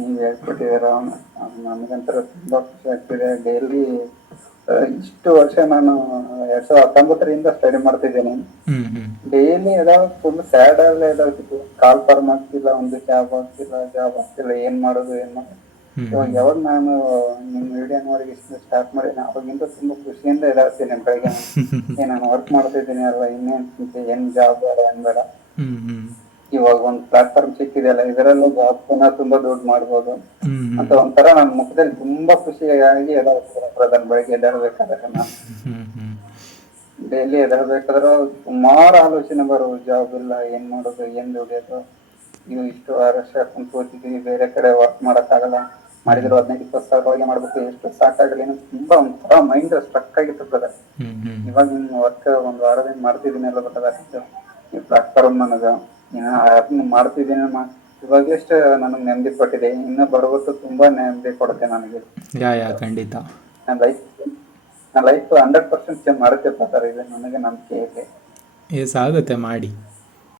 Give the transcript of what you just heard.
ನೀವು ಹೇಳ್ಕೊಟ್ಟಿದ್ದೀರ. ನನಗಂತರ ತುಂಬಾ ಖುಷಿ ಆಗ್ತಿದೆ. ಡೈಲಿ ಇಷ್ಟು ವರ್ಷ ನಾನು 2019ರಿಂದ ಸ್ಟಡಿ ಮಾಡ್ತಿದ್ದೇನೆ. ಹ್ಮ್ ಹ್ಮ್ ಡೈಲಿ ಏதாவது ಫುಲ್ ಸ್ಯಾಡ್ ಆಗಲೇ ಇದಾಗ್ತಿತ್ತು. ಕಾಲ್ ಫಾರ್ಮ್ ಆಗ್ತಿಲ್ಲ, ಒಂದು ಜಾಬ್ ಆಗ್ತಿಲ್ಲ, ಏನ್ ಮಾಡೋದು ಏನ್ ಮಾಡೋದು. ಹ್ಮ್ ಇವಾಗ ಹ್ಮ್ ಯಾವಾಗ ನಾನು ನಿಮ್ ವಿಡಿಯೋ ನೋಡಿ ಸ್ಟಾರ್ಟ್ ಮಾಡಿದ್ದೀನಿ ಅವಾಗಿಂದ ತುಂಬಾ ಖುಷಿಯಿಂದ ಇದಾಗ್ತೀನಿ. ಬೆಳಗ್ಗೆ ನಾನು ವರ್ಕ್ ಮಾಡ್ತಿದ್ದೀನಿ ಅಲ್ವಾ, ಇನ್ನೇನ್ ಚಿಂತೆ, ಏನ್ ಜಾಬ್ ಬೇಡ ಏನ್ ಬೇಡ. ಹ್ಮ್ ಹ್ಮ್ ಇವಾಗ ಒಂದು ಪ್ಲಾಟ್ಫಾರ್ಮ್ ಸಿಕ್ಕಿದೆಯಲ್ಲ, ಇದರಲ್ಲೂ ಜಾಬ್ ತುಂಬಾ ದುಡ್ಡು ಮಾಡ್ಬೋದು ಹ್ಮ್ ಅಂತ ಹ್ಮ್ ಒಂಥರ ನನ್ನ ಮುಖದಲ್ಲಿ ತುಂಬಾ ಖುಷಿಯಾಗಿ ಎದ್ದೇಳ್ತೀನಿ ಪ್ರಧಾನ್. ಬೆಳಗ್ಗೆ ಎದ್ದೇಳ್ಬೇಕಾದ್ರೆ ನಾನು ಹ್ಮ್ ಹ್ಮ್ ಡೈಲಿ ಎದ್ದೇಳ್ಬೇಕಾದ್ರೆ ಸುಮಾರು ಆಲೋಚನೆ ಬರುವ, ಜಾಬ್ ಇಲ್ಲ, ಏನ್ ಮಾಡೋದು, ಏನ್ ದುಡಿಯೋದು, ನೀವು ಇಷ್ಟು ವರ್ಷ ಕುಂತು ಓದಿದ್ದೀವಿ, ಬೇರೆ ಕಡೆ ವರ್ಕ್ ಮಾಡಕ್ಕಾಗಲ್ಲ, ಹ್ಮ್ ಮಾಡಿದ್ರು 15-20 ಸಾವಿರ ಒಳಗೆ ಮಾಡ್ಬೇಕು, ಎಷ್ಟು ಸಾಕಾಗಲ್ಲ, ಏನು ತುಂಬಾ ಒಂಥರ ಮೈಂಡ್ ಸ್ಟ್ರಕ್ ಆಗಿತ್ತು ಬ್ರದರ್. ಹ್ಮ್ ಹ್ಮ್ ಇವಾಗ ನಿಮ್ ವರ್ಕ್ ಒಂದ್ ವಾರದಿಂದ ಮಾಡ್ತಿದ್ದೀನಿ ಅಲ್ಲ ಬ್ರದರ್, ಈ ಪ್ಲಾಟ್ಫಾರ್ಮ್ ನನಗ ಮಾಡ್ತಿದ್ದೀನಿ. ಇವಾಗಲೇ ನನಗೆ ನೆಮ್ಮದಿ ಕೊಟ್ಟಿದೆ, ಇನ್ನು ಬರುವತ್ತು ತುಂಬಾ ನೆಮ್ಮದಿ ಕೊಡುತ್ತೆ ನನಗೆ. ಯಾ ಖಂಡಿತ. ನನ್ನ ಲೈಫ್ ನನ್ನ ಲೈಫ್ 100% ಚೇಂಜ್ ಮಾಡುತ್ತೆ ಬ್ರದರ್, ಇದು ನನಗೆ ನಂಬಿಕೆ ಇದೆ. ಎಸ್ ಆಗುತ್ತೆ ಮಾಡಿ.